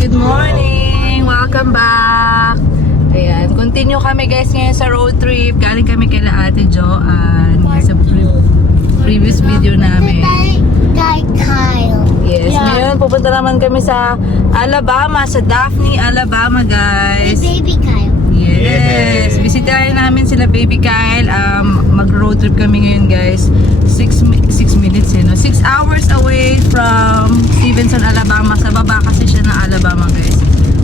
Good morning! Welcome back! Ayan, continue kami guys ngayon sa road trip. Galing kami kila Ate Joanne sa previous video namin. Yes, ngayon pupunta naman kami sa Alabama, sa Daphne, Alabama guys. Baby Kyle. Yes, bisitahin namin sila Baby Kyle. Mag-road trip kami ngayon guys. 6 minutes, 6 hours away from Stevenson, Alabama. Sa baba kasi siya ng Alabama guys.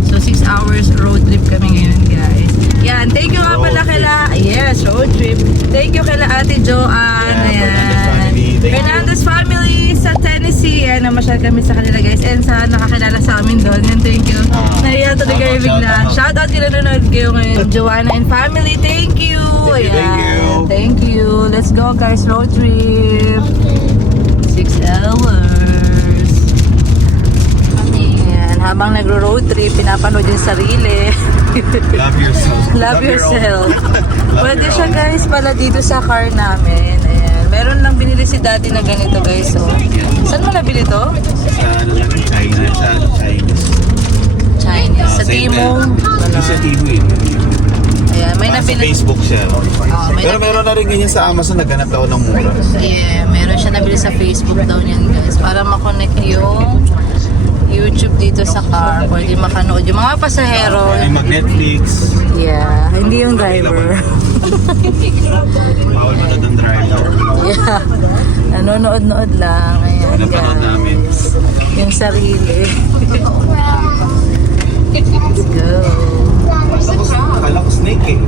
So 6 hours road trip kami ngayon guys. Yan, thank you nga pala kila, yes, road trip. Thank you kila Ate Joanne. Ayan. Fernandez family sa Tennessee. Ayan, namasyal kami sa kanila guys. And sa nakakilala sa amin doon. Yan, thank you. Nahiya talaga yung bigla. Shout out kila nanonood kayo ngayon. Joanna and family, thank you. Ayan, thank you. Let's go guys, road trip. 6 hours. Ayan, habang nagro-road trip, pinapanood yung sarili. Love yourself. Love yourself. Pwede siya guys pala dito sa car namin. Ayan. Meron lang binili si daddy na ganito guys. So, saan mo nabili to? Sa ano lang, China. Sa Chinese. Chinese. Sa Timo. Hindi sa Timo eh. Ayan, may Sa nabili. Facebook siya. May Pero meron na rin ganyan sa Amazon, naghanap ako ng mura. Yeah, meron siya nabili sa Facebook daw niyan guys. Para makonect yung YouTube dito sa car. Pwede makanood yung mga pasahero. Pwede mag-Netflix. Yeah, hindi yung driver. Bawal matod ng driver. Yeah, nanonood-nood lang. Ayan Napanood namin. guys. Yung sarili. Let's go. Akala ko snake eh.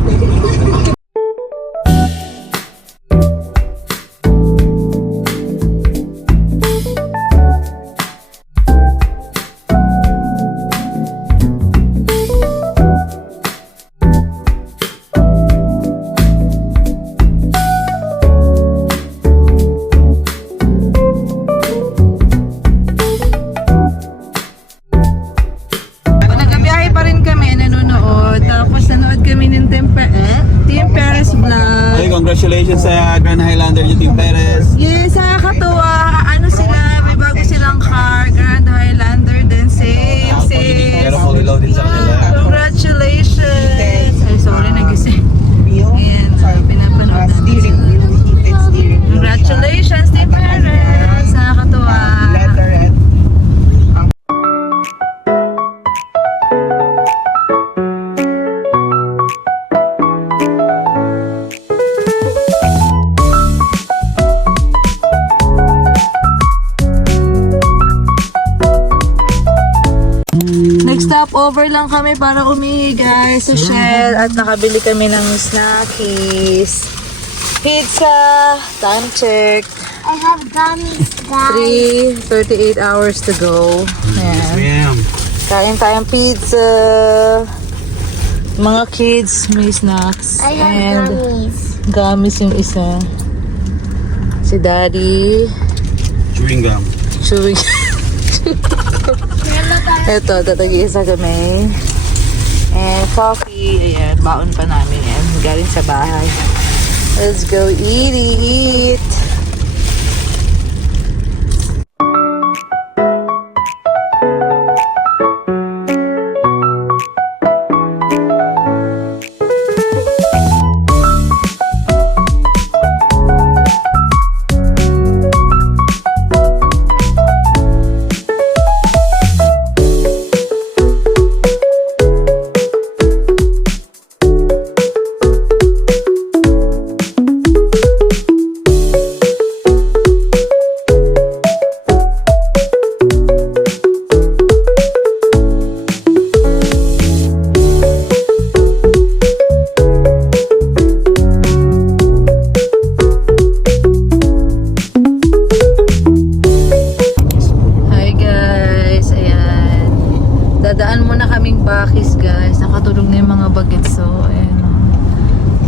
Nagkabiyahe pa rin kami, nanonood. Tapos nanood kami ng Team Perez vlog. Hey, congratulations sa Grand Highlander yung Team Perez. Yes, nakakatuwa. Ano sila, may bago silang car, Grand Highlander din. Same. Pero fully loaded sa kanila. Congratulations. Ay, sorry, nagising. Ayan, pinapanood natin sila. Congratulations, Team Perez. Nakakatuwa. Nag-stop over lang kami para umihi guys sa Shell at nakabili kami ng snackies. Pizza, time check, I have gummies, guys. 38 hours to go. Ayan. Ma'am. Kain tayong pizza. Mga kids, may snacks. I have And gummies. gummies yung isa. Si daddy, Chewing gum. chewing. Ito, tatag-iisa kami. And coffee. Ayan, baon pa namin yan. Galing sa bahay. Let's go eat. Hi guys, ayan. Dadaan muna kaming Bakis guys. Nakatulog na yung mga bagets. So, ayan.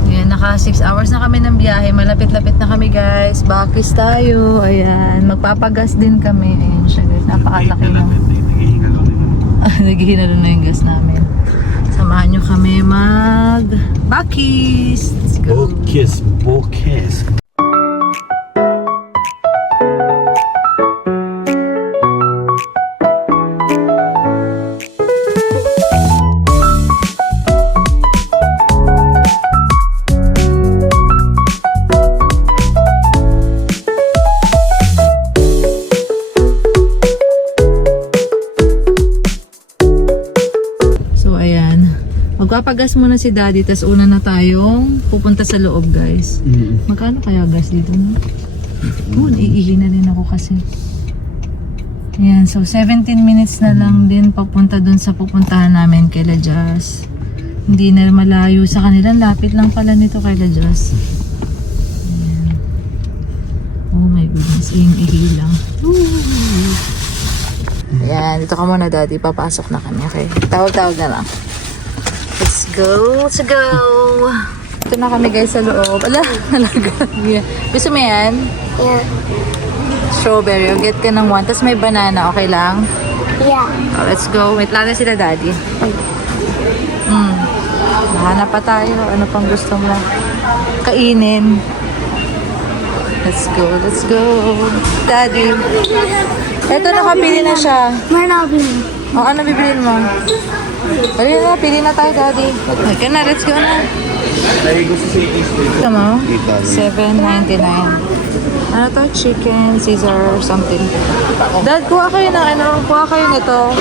Ayan, naka 6 hours na kami ng biyahe. Malapit-lapit na kami guys. Bakis tayo. Ayan, magpapagas din kami. Ayan siya guys. Napakalaki na. Naghihinalo na yung gas namin. Samahan nyo kami mag Bakis. Let's go. Bokis. Magpapagas muna si Daddy, tas una na tayong pupunta sa loob, guys. Magkano kaya gas dito, no? Naiihi na rin ako kasi. Ayan, so 17 minutes na lang din papunta dun sa pupuntahan namin kay La Jazz. Hindi na malayo sa kanila. Lapit lang pala nito kay La Jazz. Ayan. Oh my goodness, ihi lang. Ayan, dito ka muna, Daddy. Papasok na kami, okay? Tawag-tawag na lang. Let's go! Let's go! Ito na kami, guys, sa loob. Ala, nalaga. Yeah. Gusto mo yan? Yeah. Strawberry. O, get ka ng one. Tapos may banana. Okay lang? Yeah. Oh, let's go. Wait lang na sila, Daddy. Nahanap pa tayo. Ano pang gusto mo kainin? Let's go. Let's go. Daddy. Eto, nakapili na siya. Marami. O, ano bibilin mo? Ayun na, pili na tayo, Daddy. Okay na, let's go na. Ito mo? 7.99. Ano to? Chicken, Caesar, or something. Dad, kuha kayo ng ano? Kuha kayo nito.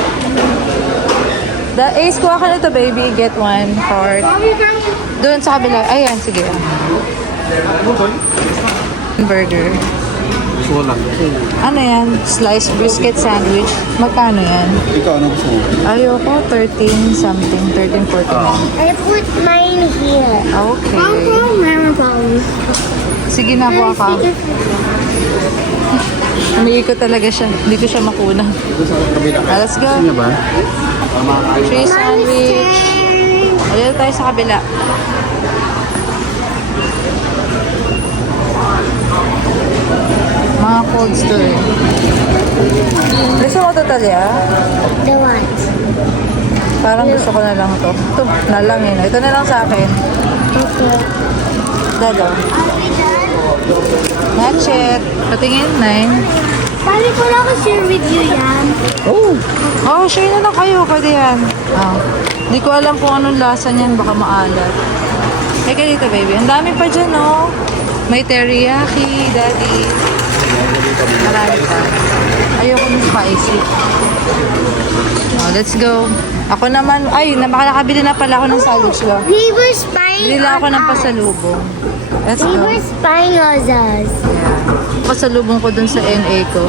Dad, Ace, kuha ka nito, baby. Get one heart. Doon sa kabila. Ayan, sige. Burger. Ano yan? Sliced brisket sandwich. Magkano yan? Ikaw, ano gusto mo? Ayoko, 13 something. 13.49. I put mine here. Okay. Meron pa ako. Sige na, kuha ka. Umiikot talaga siya. Hindi ko siya makuna. Let's go. Gusto niya ba? Cheese sandwich. Ulit tayo sa kabila. Mga cold store. Gusto mo ito Talia? The ones. Parang gusto ko na lang to. Ito na lang yun. Ito na lang sa akin. Okay. Dado. Not yet. Patingin, 9. Sabi ko lang ako share with you yan. Oh, share na lang kayo. Pwede yan. Oh. Hindi ko alam kung anong lasa niyan. Baka maalat. Teka dito, baby. Ang dami pa dyan, oh. May teriyaki, Daddy. Marami pa. Ayoko ng spicy. Oh, let's go. Ako naman, ay, nakabili na pala ako ng sandwich lang. We were spying Bili lang ako on ng us. pasalubong. Let's We go. were spying on us. Pasalubong ko dun sa NA ko.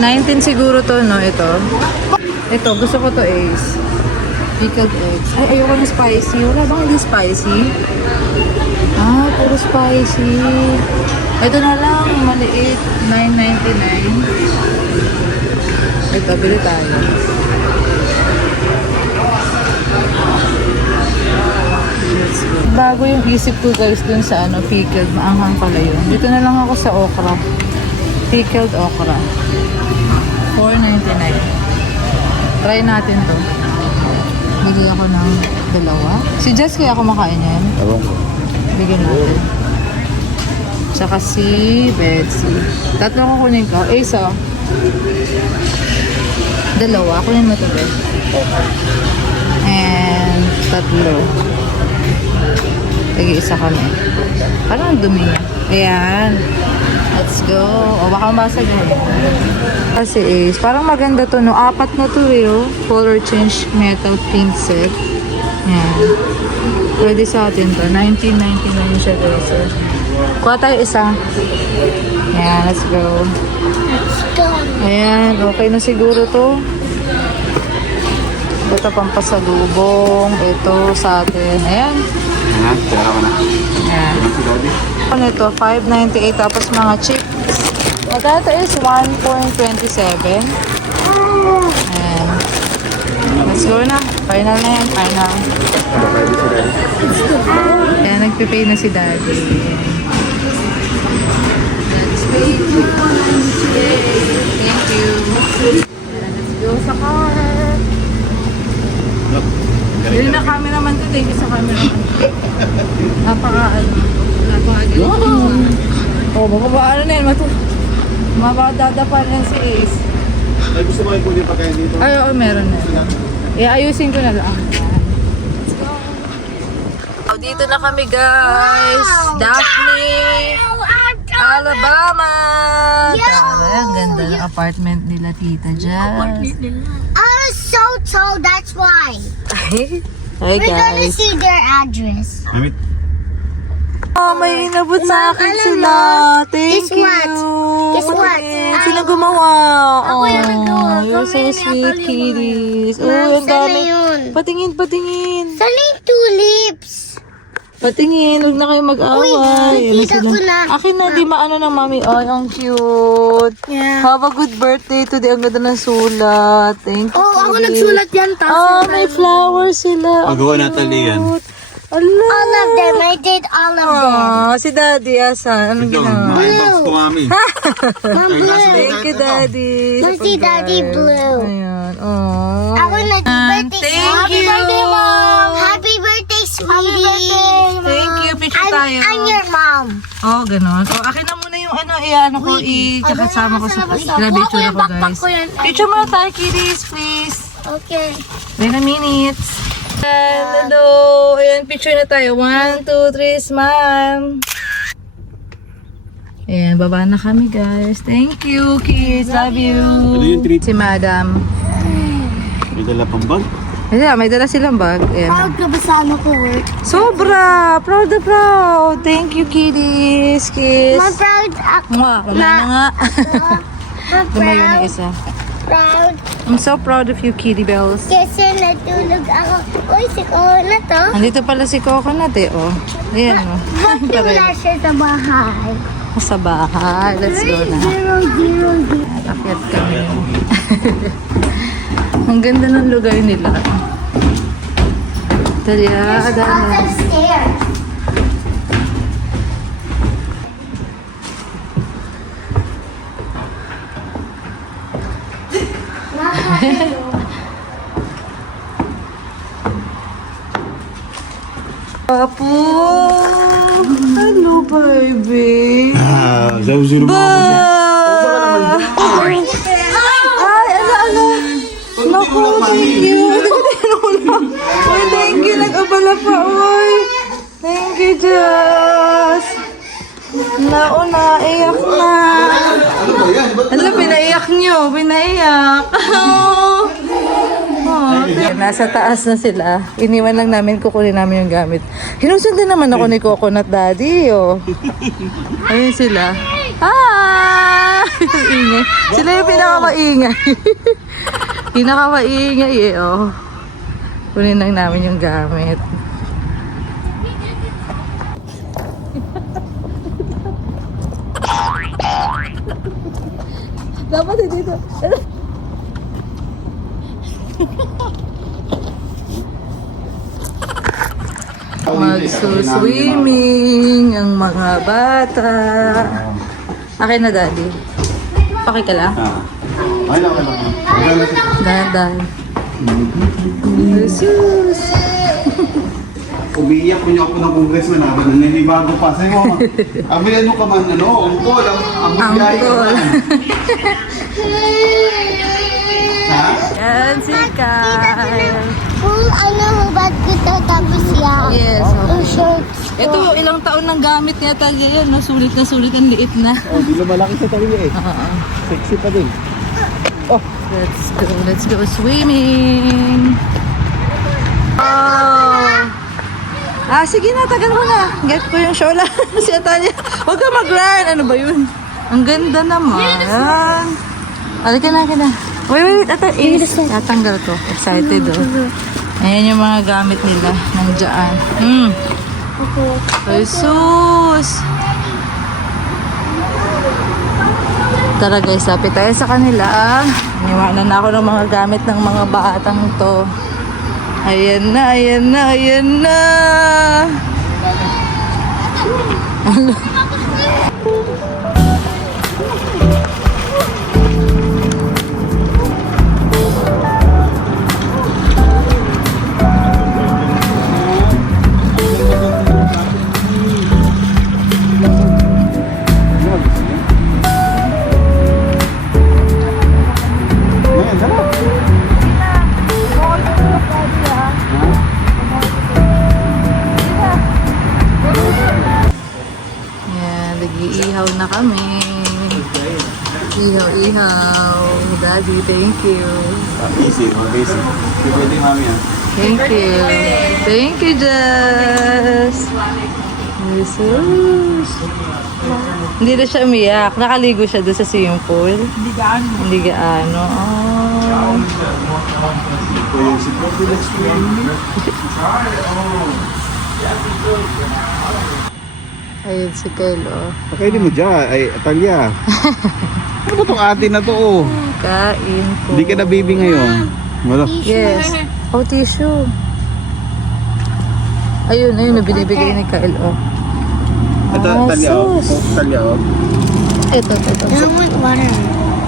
19 siguro to, no? Ito, gusto ko to, Ace. Pickled eggs. Ay, ayoko ng spicy. Wala bang hindi spicy? Ah, puro spicy. Ito na lang, maliit. 9.99. Ito, bili tayo. Bago yung isip ko, guys, dun sa ano, pickled. Maanghang pala yun. Dito na lang ako sa okra. Pickled okra. 4.99. Try natin to. Bili ako ng dalawa. Si Jess kaya kumakain yan? Ewan ko. Bigyan natin. Tsaka si Betsy. Tatlo ko kunin ko. Isa. Dalawa. Kunin mo ito, Beth. And tatlo. Tagi-isa kami. Parang ang dumi niya. Ayan. Let's go. O, baka mabasag mo. Kasi Ace, parang maganda to, no? 4 na to, eh, oh. Color change metal pink set. Ayan. Pwede sa atin to. 19.99 siya, guys. Eh. Kuha tayo isa. Ayan, let's go. Let's go. Ayan, okay na siguro to. Ito pampasalubong. Ito sa atin. Ayan. Ha? Tira ko na. Ayan. Si Daddy? Ano ito? 5.98 tapos mga chips. Magkano is 1.27. Ayan. Let's go na. Final na yan. Final. Pwede si Daddy. Ayan, nagpipay na si Daddy. Let's pay. Thank you. Ayan, let's go sa car. Yun na cameraman ko. Thank you sa cameraman. Oh, baka ba ano na yun? Mabadadapan yan si Ace. Ay, gusto mo yung kunin pagkain dito? Ay, oo, meron na. Ayusin ko na lang. Let's go. Oh, dito na kami, guys. Daphne, Alabama. Tara, ang ganda ng apartment nila, Tita Jazz. I was so tall, that's why. Hi We're gonna guys. see their address. Amit. Oh, may inabot sa akin alam sila. mo, Thank guess you. what? Guess what? Patingin. Sino gumawa? Ako yung nagawa. You're so Kami ni sweet, Apple yung kitties. Ma'am, Oh, ang sana dami. yun? Patingin. Saan yung tulips? Patingin, huwag na kayo mag-away. Uy, nakita Ano ko sila? na. Akin na, di maano ng mami. Ay, ang cute. Yeah. Have a good birthday today. Ang ganda ng sulat. Thank you. Oh, ako kitties. nagsulat yan. Ah, may flowers sila. Pagawa Ang Natalie yan. cute. Ala. All of them. I did all of them. Ah, si Daddy, asan? Anong Ito, ginawa? mga box ko, mami. Mom, blue. Thank you, Daddy. sa Let's see Daddy pag-drive. blue. Ayan. Oh. Ako nag-birthday. Thank Happy you. birthday, Mom. Happy birthday, sweetie. Happy birthday, Mom. Thank you. Picture tayo. I'm your mom. Oh, ganon. So, akin na muna yung ano ko, kakasama ko sa grabe Kuha ko itsura yung ko, backpack guys. ko yan. Picture muna tayo, kiddies, please. Okay. Wait a minute. And, hello. Ayan, picture na tayo. 1, 2, 3, smile. Ayan, baba na kami, guys. Thank you, kids. Love you. Ano yung treat? Si Madam. May dala pang bag. Ayan, may dala silang bag. Ayan. Proud ka ba sa ano ko work? Sobra! Proud na proud! Thank you, kiddies! Kiss! I'm proud. Mwah! Wala na nga. I'm Lumayo na proud. isa. Proud. I'm so proud of you, kitty bells. Kasi natulog ako. Uy, si Coco na to. Nandito pala si Coconut eh, oh. Ayan, oh. Bakit wala siya sa bahay? Sa bahay. Let's go na. 000. Akyat kami. Ang ganda ng lugar nila. Talya, adala. Upstairs. Papu! Hello, baby! Ah, zero Ba! Ay, ala. Naku, thank you. Uy, thank you. Nag-abala pa, uy. Thank you, Diyos. Nauna, iyak na. Ano ba yan? Ba't Ano, pinaiyak nyo. Pinaiyak. Nasa taas na sila. Iniwan lang namin, kukunin namin yung gamit. Hinusundan naman ako ni Coconut Daddy, oh. Ayun sila. Hi! Ingay. Sila yung pinakamaingay. Pinakamaingay, eh, oh. Kunin lang namin yung gamit. Dapat dito. Magsuswimming ang mga bata. Akin na, Daddy. Okay ka lang? Ah. Ay, lang. Dahan-dahan. Jesus! Umiiyak mo niyo ako ng congressman na naninibago pa. Sabi mo, amilan mo ka man, ano, angkol, ang bigay ka Angkol. man. Ha? Yan si Kyle. Full ano, ba't kita tapos yan? Yes. Yung shorts. Ito, ilang taon ng gamit niya talaga yan. No? Sulit na sulit. Ang liit na. Oh, di lumalaki sa tayo eh. Sexy pa din. Let's go swimming. Oh. Sige na, tagal mo na. Get ko yung shola. Si Atanya. Huwag ka mag-run. Ano ba yun? Ang ganda naman. Halika na. Wait. Ito is. Tatanggal ko. Excited, oh. Ayan yung mga gamit nila. Nandiyan. Jesus! Tara guys, lapit tayo sa kanila. Iniwanan na ako ng mga gamit ng mga batang to. Ayan na. Ngayon, sarap. Ayan, nag-iihaw na kami. Ihaw. Daddy. Thank you. Easy, easy. Hindi pwede mami ah. Thank you. Thank you, Jess. Jesus. Hindi na siya umiyak. Nakaligo siya doon sa swimming pool. Hindi gaano. Oh. Ito yung si Poppy Lex Ayun si Kyle, oh. Pakainin mo dyan. Ay, Talia. Ano ba itong ate na to oh? Kain po. Hindi ka na baby ngayon. Wala. Yes. Oh, tissue. Ayun, na binibigay ni Kyle, oh. Ito, Talia oh. Talia oh. Ito. I want water.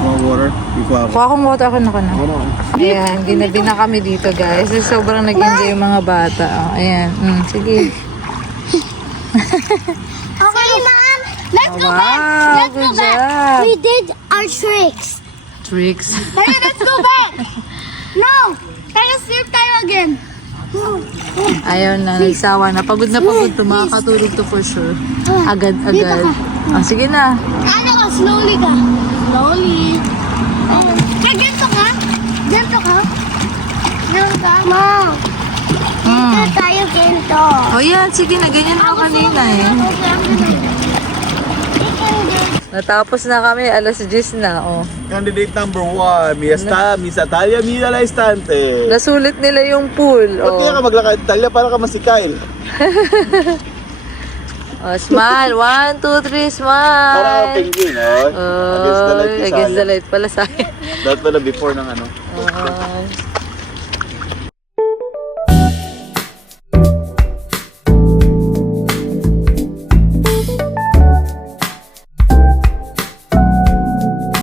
More water. Ikaw ako. Kuha akong water ako na. Ano? Ayan, ginabi na kami dito, guys. Sobrang nag-enjoy yung mga bata. Oh, ayan. Sige. Okay, Mom. Let's go Wow, back. Let's go good back. job. We did our tricks. Tricks. Tayo, let's go back. No. Tayo, sleep tayo again. Ayaw na, nagsawa na. Pagod na pagod to. Makakatulog to for sure. Agad-agad. Ah, sige na. Ano ka? Slowly ka. Slowly. Ganito ka? Ganito ka? Ganito ka? Mom. Ganito tayo ganito. Oh, yan. Sige na. Ganyan ako kanina eh. Natapos na kami. Alas 10 na, oh. Candidate number 1. Miss Atalia Mira La Estante. Nasulit nila yung pool. Ba't kaya ka Oh. maglakad? Talia, para ka masikail. Oh, smile. 1, 2, 3, smile. Para ka penguin, oh. Against the light Against the kasaya. light pala sa akin. Dapat pala before ng ano. Oh,